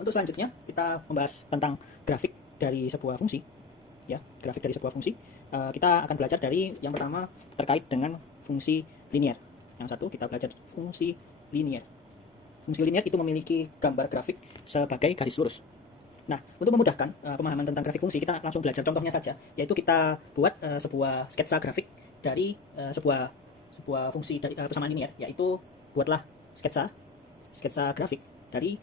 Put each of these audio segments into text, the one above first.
Untuk selanjutnya kita membahas tentang grafik dari sebuah fungsi. Ya, grafik dari sebuah fungsi. Kita akan belajar dari yang pertama terkait dengan fungsi linear. Yang satu kita belajar fungsi linear. Fungsi linear itu memiliki gambar grafik sebagai garis lurus. Nah, untuk memudahkan pemahaman tentang grafik fungsi, kita langsung belajar contohnya saja, yaitu kita buat sebuah sketsa grafik dari sebuah fungsi dari persamaan linear, yaitu buatlah sketsa grafik dari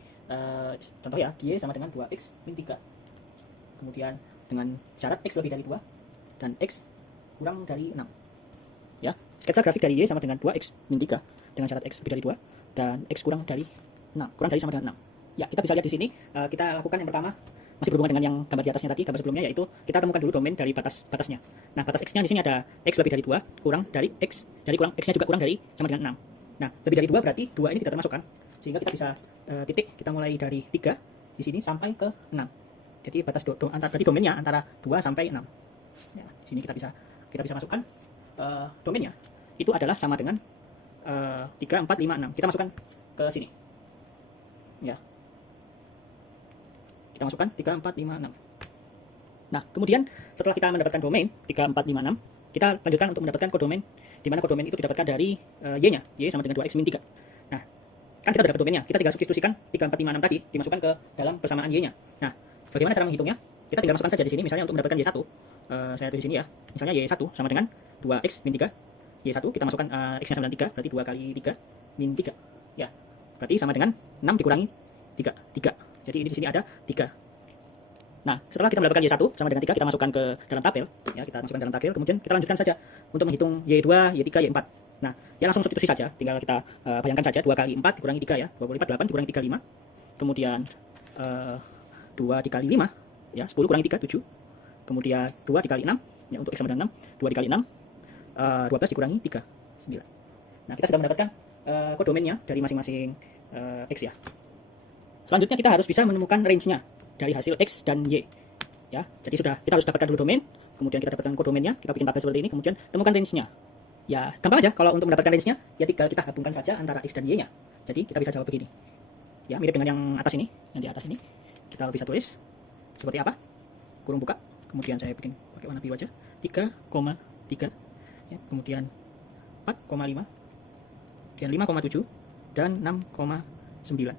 contoh ya, y sama dengan 2x min 3. Kemudian dengan syarat x lebih dari 2 dan x kurang dari 6. Ya, sketsa grafik dari y sama dengan 2x min 3 dengan syarat x lebih dari 2 dan x kurang dari 6, kurang dari sama dengan 6. Ya, kita bisa lihat di sini, kita lakukan yang pertama masih berhubungan dengan yang gambar di atasnya tadi, gambar sebelumnya, yaitu kita temukan dulu domain dari batasnya. Nah, batas x-nya di sini ada x lebih dari 2 kurang dari x, dari kurang x-nya juga kurang dari sama dengan 6. Nah, lebih dari 2 berarti 2 ini tidak termasuk kan? Sehingga kita bisa titik, kita mulai dari 3 di sini sampai ke 6. Jadi batas tadi domainnya antara 2 sampai 6. Ya, di sini kita bisa masukkan domainnya itu adalah sama dengan 3, 4, 5, 6. Kita masukkan ke sini. Ya. Kita masukkan 3, 4, 5, 6. Nah, kemudian setelah kita mendapatkan domain 3, 4, 5, 6, kita lanjutkan untuk mendapatkan kodomain, di mana kodomain itu didapatkan dari y-nya, y sama dengan 2x min 3. Nah, kan kita sudah dapat domainnya, kita tinggal substitusikan 3, 4, 5, 6 tadi dimasukkan ke dalam persamaan y-nya. Nah, bagaimana cara menghitungnya? Kita tinggal masukkan saja di sini, misalnya untuk mendapatkan y1, saya tulis di sini ya, misalnya y1 sama dengan 2x min 3, y1 kita masukkan x-nya sama dengan 3, berarti 2 kali 3 min 3. Ya, berarti sama dengan 6 dikurangi 3. Jadi ini di sini ada 3. Nah, setelah kita mendapatkan y1 sama dengan 3, kita masukkan ke dalam tabel. Ya, kita masukkan dalam tabel, kemudian kita lanjutkan saja untuk menghitung y2, y3, y4. Nah, ya langsung substitusi saja, tinggal kita bayangkan saja 2 kali 4 dikurangi 3 ya, 24, 8 dikurangi 3, 5. Kemudian 2 dikali 5, ya 10 kurangi 3, 7. Kemudian 2 dikali 6, ya untuk x sama dengan 6, 2 dikali 6, 12 dikurangi 3, 9. Nah, kita sudah mendapatkan kodomainnya dari masing-masing x ya. Selanjutnya kita harus bisa menemukan range-nya dari hasil x dan y. Ya, jadi kita harus dapatkan dulu domain, kemudian kita dapatkan kodomainnya, kita bikin tabel seperti ini, kemudian temukan range-nya. Ya, gampang aja kalau untuk mendapatkan range-nya, ya tinggal kita gabungkan saja antara x dan y-nya. Jadi kita bisa jawab begini. Ya, mirip dengan yang atas ini, yang di atas ini. Kita bisa tulis seperti apa? Kurung buka, kemudian saya bikin pakai warna biru aja. 3,3, ya, kemudian 4,5, kemudian 5,7 dan 6,9.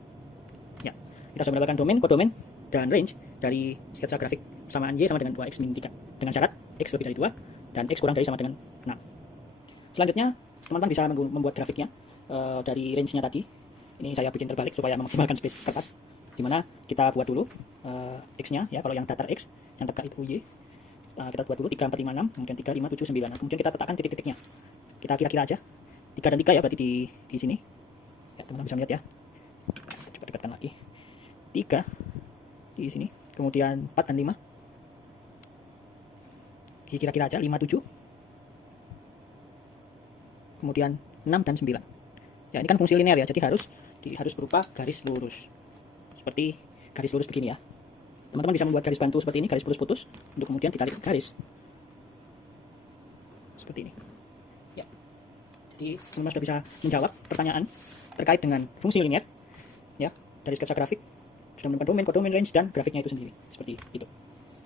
Ya, kita sudah mendapatkan domain, kodomain, dan range dari sketsa grafik persamaan y sama dengan 2x min 3 dengan syarat x lebih dari 2 dan x kurang dari sama dengan 6. Selanjutnya teman-teman bisa membuat grafiknya dari range-nya tadi. Ini saya bikin terbalik supaya memaksimalkan space kertas, dimana kita buat dulu x-nya ya, kalau yang datar x, yang tegak itu y. Kita buat dulu 3, 4, 5, 6, kemudian 3, 5, 7, 9. Nah, kemudian kita letakkan titik-titiknya. Kita kira-kira aja 3 dan 3 ya, berarti di sini ya, teman-teman bisa lihat ya. Saya coba dekatkan lagi. 3 di sini, kemudian 4 dan 5. Kira-kira aja 5, 7. Kemudian 6 dan 9. Ya, ini kan fungsi linear ya, jadi harus berupa garis lurus. Seperti garis lurus begini ya. Teman-teman bisa membuat garis bantu seperti ini, garis putus-putus, untuk kemudian ditarik garis. Seperti ini. Ya. Jadi, teman-teman sudah bisa menjawab pertanyaan terkait dengan fungsi linear ya, dari sketsa grafik, sudah menemukan domain, kodomain, range, dan grafiknya itu sendiri. Seperti itu.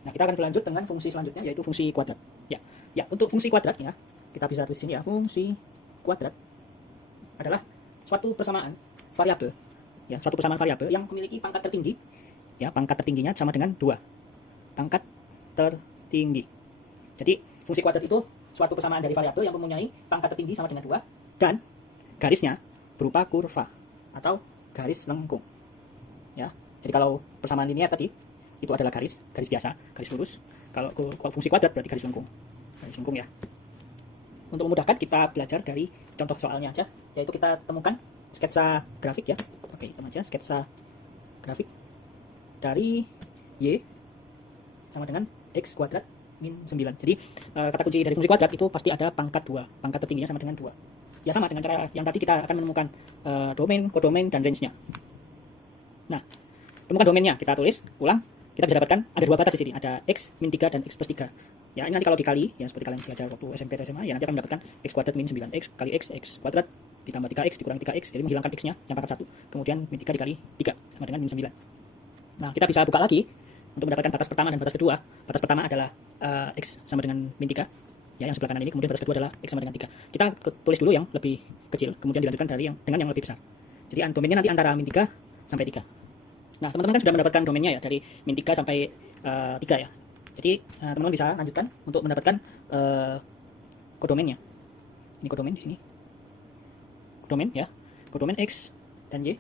Nah, kita akan berlanjut dengan fungsi selanjutnya, yaitu fungsi kuadrat. Ya, untuk fungsi kuadratnya, kita bisa tulis di sini ya, fungsi kuadrat adalah suatu persamaan variabel, ya, suatu persamaan variabel yang memiliki pangkat tertinggi, ya, pangkat tertingginya sama dengan 2. Pangkat tertinggi. Jadi, fungsi kuadrat itu suatu persamaan dari variabel yang mempunyai pangkat tertinggi sama dengan 2 dan garisnya berupa kurva atau garis lengkung. Ya. Jadi kalau persamaan linear tadi itu adalah garis biasa, garis lurus. Kalau fungsi kuadrat berarti garis lengkung. Garis lengkung ya. Untuk memudahkan kita belajar dari contoh soalnya aja, yaitu kita temukan sketsa grafik ya. Oke, hitung aja sketsa grafik dari y sama dengan x kuadrat min 9. Jadi kata kunci dari fungsi kuadrat itu pasti ada pangkat 2. Pangkat tertingginya sama dengan 2. Ya, sama dengan cara yang tadi, kita akan menemukan domain, kodomain, dan range-nya. Nah, temukan domainnya, kita tulis ulang. Kita bisa dapatkan ada 2 batas di sini, ada x min 3 dan x plus 3. Ya, ini nanti kalau dikali, ya seperti kalian belajar waktu SMP atau SMA, ya nanti akan mendapatkan x kuadrat min 9x kali x kuadrat ditambah 3x dikurangi 3x, jadi menghilangkan x-nya yang pangkat 1. Kemudian min 3 dikali 3 sama dengan min 9. Nah, kita bisa buka lagi untuk mendapatkan batas pertama dan batas kedua. Batas pertama adalah X sama dengan min 3, ya, yang sebelah kanan ini. Kemudian batas kedua adalah X sama dengan 3. Kita tulis dulu yang lebih kecil, kemudian dilanjutkan dari dengan yang lebih besar. Jadi domainnya nanti antara min 3 sampai 3. Nah, teman-teman kan sudah mendapatkan domainnya ya, dari min 3 sampai 3 ya. Jadi teman-teman bisa lanjutkan untuk mendapatkan kodomennya. Ini kodomen di sini. Kodomen ya. Kodomen X dan Y.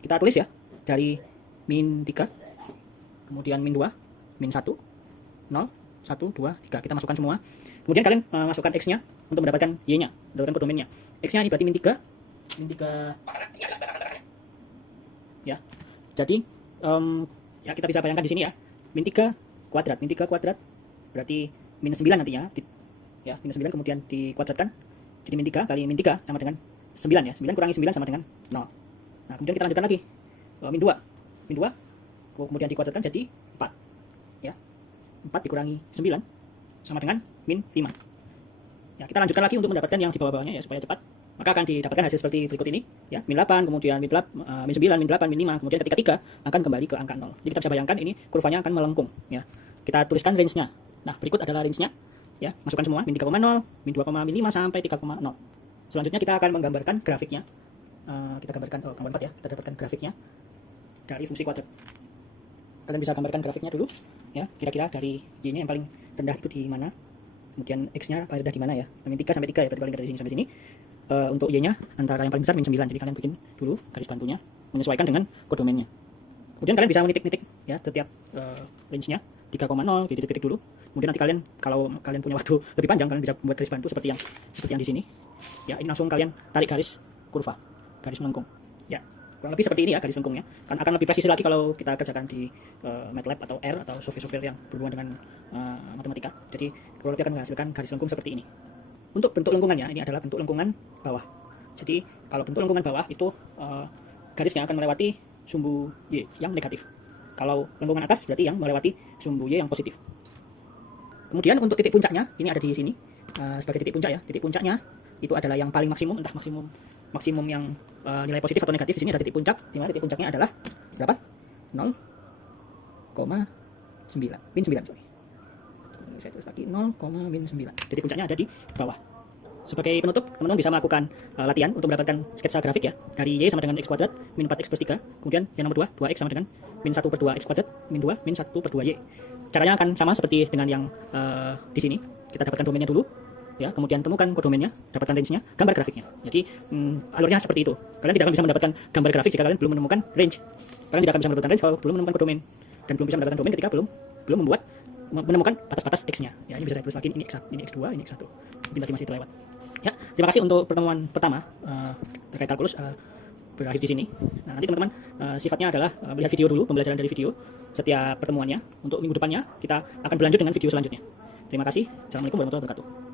Kita tulis ya, dari min 3, kemudian min 2, min 1, 0, 1, 2, 3. Kita masukkan semua. Kemudian kalian masukkan X-nya untuk mendapatkan Y-nya, mendapatkan kodomennya. X-nya ini berarti min 3. Min 3 ya. Jadi ya kita bisa bayangkan di sini ya. Min 3 kuadrat. Min 3 kuadrat berarti minus 9 nantinya. Ya, minus 9 kemudian dikuadratkan. Jadi min 3 kali min 3 sama dengan 9 ya. 9 kurangi 9 sama dengan 0. Nah, kemudian kita lanjutkan lagi. Min 2. Min 2 kemudian dikuadratkan jadi 4. Ya. 4 dikurangi 9 sama dengan min 5. Ya, kita lanjutkan lagi untuk mendapatkan yang di bawah-bawahnya ya, supaya cepat. Maka akan didapatkan hasil seperti berikut ini ya. Min 8, kemudian min 9, min 8, min 5, kemudian ketika 3 akan kembali ke angka 0. Jadi kita bisa bayangkan ini kurvanya akan melengkung ya. Kita tuliskan range-nya. Nah, berikut adalah range-nya ya. Masukkan semua min 3,0, min 2, min 5 sampai 3,0. Selanjutnya kita akan menggambarkan grafiknya. Kita gambarkan gambar 4 ya. Kita dapatkan grafiknya dari fungsi kuadrat. Kalian bisa gambarkan grafiknya dulu ya. Kira-kira dari Y-nya yang paling rendah itu di mana? Kemudian X-nya paling rendah di mana ya? Min 3 sampai 3 ya, berarti paling dari sini sampai sini. Untuk Y-nya antara yang paling besar min 9. Jadi kalian bikin dulu garis bantunya menyesuaikan dengan kodomennya. Kemudian kalian bisa menitik-nitik ya setiap range-nya 3,0 di titik-titik dulu. Kemudian nanti kalian kalau kalian punya waktu lebih panjang kalian bisa membuat garis bantu seperti yang di sini. Ya, ini langsung kalian tarik garis kurva, garis melengkung. Ya, kurang lebih seperti ini ya garis lengkungnya. Kan akan lebih presisi lagi kalau kita kerjakan di MATLAB atau R atau software-software yang berhubungan dengan matematika. Jadi kurang lebih akan menghasilkan garis lengkung seperti ini. Untuk bentuk lengkungannya, ini adalah bentuk lengkungan bawah. Jadi kalau bentuk lengkungan bawah itu garisnya akan melewati sumbu Y yang negatif. Kalau lengkungan atas berarti yang melewati sumbu Y yang positif. Kemudian untuk titik puncaknya, ini ada di sini sebagai titik puncak ya. Titik puncaknya itu adalah yang paling maksimum, entah maksimum yang nilai positif atau negatif. Di sini ada titik puncak, di mana titik puncaknya adalah berapa? 0,9. Min 9, sorry. Saya tulis lagi 0,9. Jadi puncaknya ada di bawah. Sebagai penutup, teman-teman bisa melakukan latihan untuk mendapatkan sketsa grafik ya. Dari Y sama dengan X kuadrat, min 4X plus 3. Kemudian yang nomor 2, 2X sama dengan min 1 per 2X kuadrat, min 2, min 1 per 2Y. Caranya akan sama seperti dengan yang di sini. Kita dapatkan domainnya dulu, ya. Kemudian temukan kodomennya, dapatkan range-nya, gambar grafiknya. Jadi alurnya seperti itu. Kalian tidak akan bisa mendapatkan gambar grafik jika kalian belum menemukan range. Kalian tidak akan bisa mendapatkan range kalau belum menemukan kodomen. Dan belum bisa mendapatkan domain ketika belum menemukan batas-batas X-nya. Ya, ini bisa saya tulis lagi, ini X1, ini X2, ini X1. Mungkin tadi masih terlewat. Ya, terima kasih untuk pertemuan pertama terkait kalkulus berakhir di sini. Nah, nanti teman-teman sifatnya adalah melihat video dulu, pembelajaran dari video setiap pertemuannya. Untuk minggu depannya kita akan berlanjut dengan video selanjutnya. Terima kasih. Assalamualaikum warahmatullahi wabarakatuh.